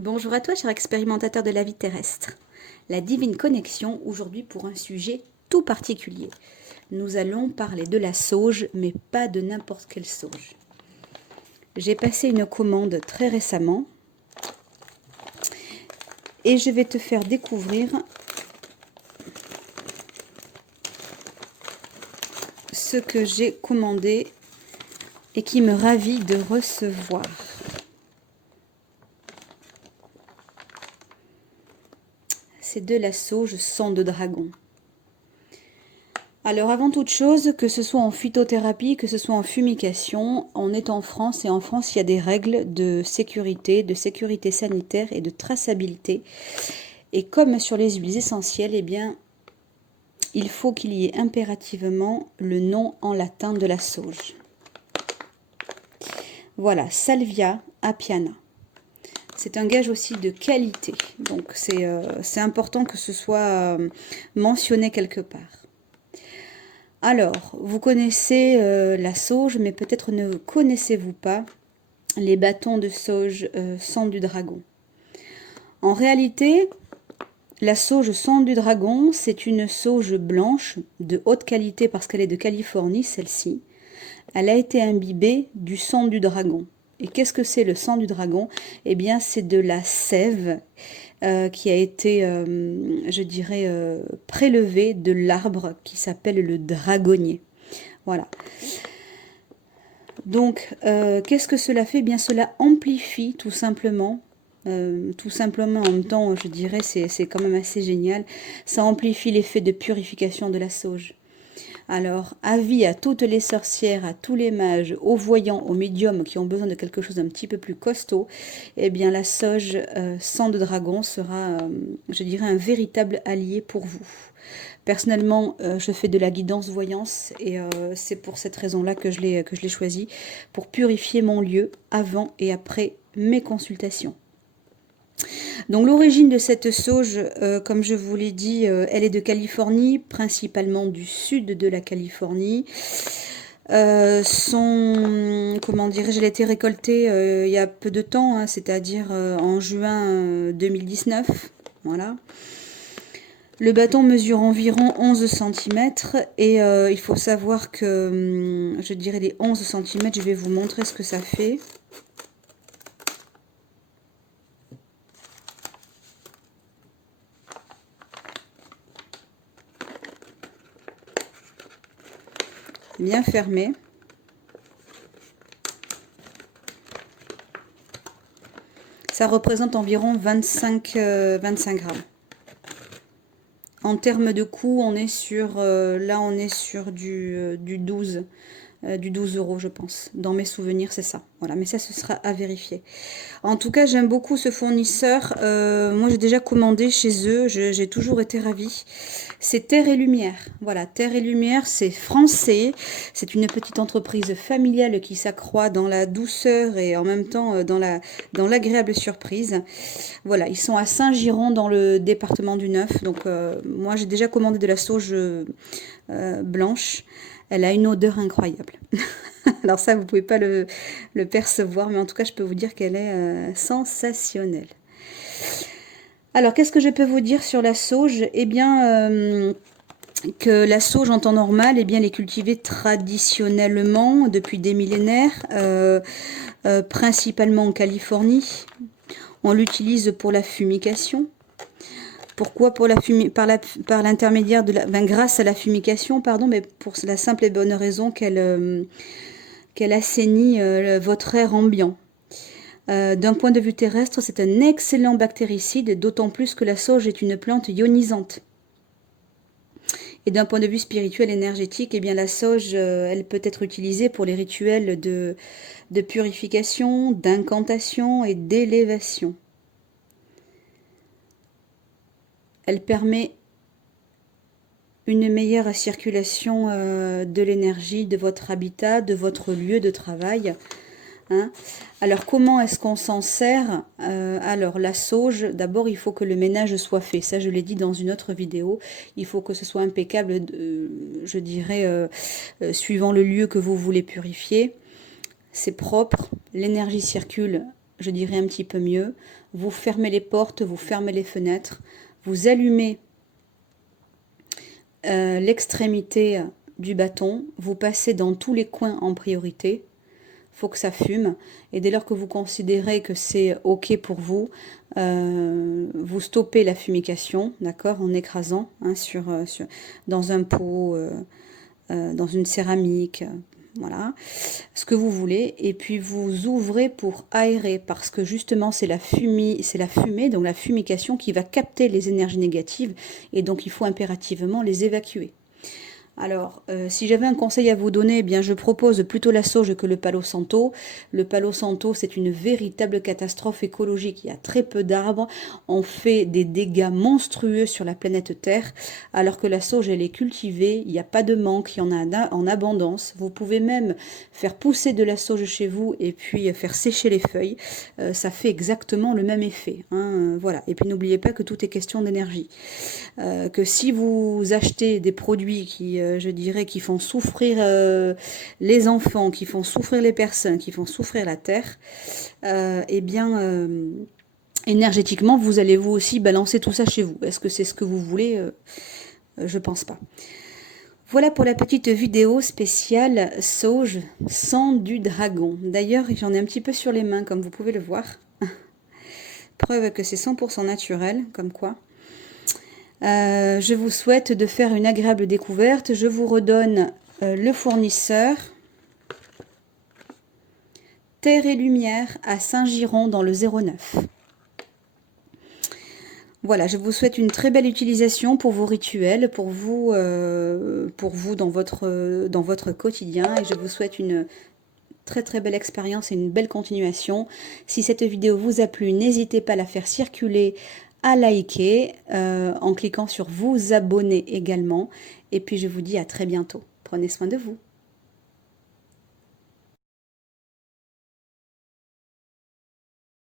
Bonjour à toi, cher expérimentateur de la vie terrestre. La divine connexion, aujourd'hui pour un sujet tout particulier. Nous allons parler de la sauge, mais pas de n'importe quelle sauge. J'ai passé une commande très récemment et je vais te faire découvrir ce que j'ai commandé et qui me ravit de recevoir. C'est de la sauge sang de dragon. Alors avant toute chose, que ce soit en phytothérapie, que ce soit en fumigation, on est en France et en France il y a des règles de sécurité sanitaire et de traçabilité. Et comme sur les huiles essentielles, eh bien, il faut qu'il y ait impérativement le nom en latin de la sauge. Voilà, Salvia apiana. C'est un gage aussi de qualité, donc c'est important que ce soit mentionné quelque part. Alors, vous connaissez la sauge, mais peut-être ne connaissez-vous pas les bâtons de sauge sang du dragon. En réalité, la sauge sang du dragon, c'est une sauge blanche de haute qualité parce qu'elle est de Californie, celle-ci. Elle a été imbibée du sang du dragon. Et qu'est-ce que c'est le sang du dragon? Eh bien, c'est de la sève qui a été, je dirais, prélevée de l'arbre qui s'appelle le dragonnier. Voilà. Donc, qu'est-ce que cela fait? Eh bien, cela amplifie tout simplement. En même temps, je dirais, c'est quand même assez génial. Ça amplifie l'effet de purification de la sauge. Alors, avis à toutes les sorcières, à tous les mages, aux voyants, aux médiums qui ont besoin de quelque chose d'un petit peu plus costaud, eh bien la sauge sang de dragon sera, je dirais, un véritable allié pour vous. Personnellement, je fais de la guidance voyance et c'est pour cette raison-là que je l'ai choisi, pour purifier mon lieu avant et après mes consultations. Donc l'origine de cette sauge, comme je vous l'ai dit, elle est de Californie, principalement du sud de la Californie. Comment dirais-je, elle a été récoltée il y a peu de temps, hein, c'est-à-dire en juin 2019. Voilà. Le bâton mesure environ 11 cm et il faut savoir que, je dirais les 11 cm, je vais vous montrer ce que ça fait. Bien fermé. Ça représente environ 25 grammes. En termes de coût, on est sur, là on est sur du 12 €, je pense. Dans mes souvenirs, c'est ça. Voilà, mais ça, ce sera à vérifier. En tout cas, j'aime beaucoup ce fournisseur. Moi, j'ai déjà commandé chez eux. J'ai toujours été ravie. C'est Terre et Lumière. Voilà, Terre et Lumière, c'est français. C'est une petite entreprise familiale qui s'accroît dans la douceur et en même temps dans l'agréable surprise. Voilà, ils sont à Saint-Giron dans le département du Neuf. Donc, moi, j'ai déjà commandé de la sauge blanche. Elle a une odeur incroyable. Alors ça, vous ne pouvez pas le percevoir, mais en tout cas, je peux vous dire qu'elle est sensationnelle. Alors, qu'est-ce que je peux vous dire sur la sauge? Eh bien, que la sauge en temps normal, eh bien, elle est cultivée traditionnellement depuis des millénaires, principalement en Californie. On l'utilise pour la fumigation. Pourquoi? Pour par l'intermédiaire de grâce à la fumigation, pardon, mais pour la simple et bonne raison qu'elle assainit votre air ambiant. D'un point de vue terrestre, c'est un excellent bactéricide, d'autant plus que la sauge est une plante ionisante. Et d'un point de vue spirituel énergétique, eh bien la sauge, elle peut être utilisée pour les rituels de purification, d'incantation et d'élévation. Elle permet une meilleure circulation de l'énergie de votre habitat, de votre lieu de travail. Hein. Alors, comment est-ce qu'on s'en sert? Alors, la sauge, d'abord, il faut que le ménage soit fait. Ça, je l'ai dit dans une autre vidéo. Il faut que ce soit impeccable, je dirais, suivant le lieu que vous voulez purifier. C'est propre, l'énergie circule je dirais un petit peu mieux. Vous fermez les portes, vous fermez les fenêtres, vous allumez l'extrémité du bâton, vous passez dans tous les coins en priorité. Faut que ça fume, et dès lors que vous considérez que c'est ok pour vous, vous stoppez la fumigation, d'accord, en écrasant hein, dans un pot, dans une céramique, voilà, ce que vous voulez, et puis vous ouvrez pour aérer, parce que justement c'est la fumée, donc la fumigation qui va capter les énergies négatives, et donc il faut impérativement les évacuer. Alors, si j'avais un conseil à vous donner, eh bien, je propose plutôt la sauge que le Palo Santo. Le Palo Santo, c'est une véritable catastrophe écologique. Il y a très peu d'arbres. On fait des dégâts monstrueux sur la planète Terre, alors que la sauge, elle est cultivée. Il n'y a pas de manque, il y en a en abondance. Vous pouvez même faire pousser de la sauge chez vous et puis faire sécher les feuilles. Ça fait exactement le même effet. Hein, voilà. Et puis, n'oubliez pas que tout est question d'énergie. Que si vous achetez des produits qui, je dirais, qui font souffrir les enfants, qui font souffrir les personnes, qui font souffrir la terre, eh bien, énergétiquement, vous allez vous aussi balancer tout ça chez vous. Est-ce que c'est ce que vous voulez? Je pense pas. Voilà pour la petite vidéo spéciale sauge sang du dragon. D'ailleurs, j'en ai un petit peu sur les mains, comme vous pouvez le voir. Preuve que c'est 100% naturel, comme quoi. Je vous souhaite de faire une agréable découverte. Je vous redonne le fournisseur. Terre et Lumière à Saint-Giron dans le 09. Voilà, je vous souhaite une très belle utilisation pour vos rituels, pour vous dans votre quotidien. Et je vous souhaite une très très belle expérience et une belle continuation. Si cette vidéo vous a plu, n'hésitez pas à la faire circuler, à liker en cliquant sur vous abonner également. Et puis je vous dis à très bientôt. Prenez soin de vous.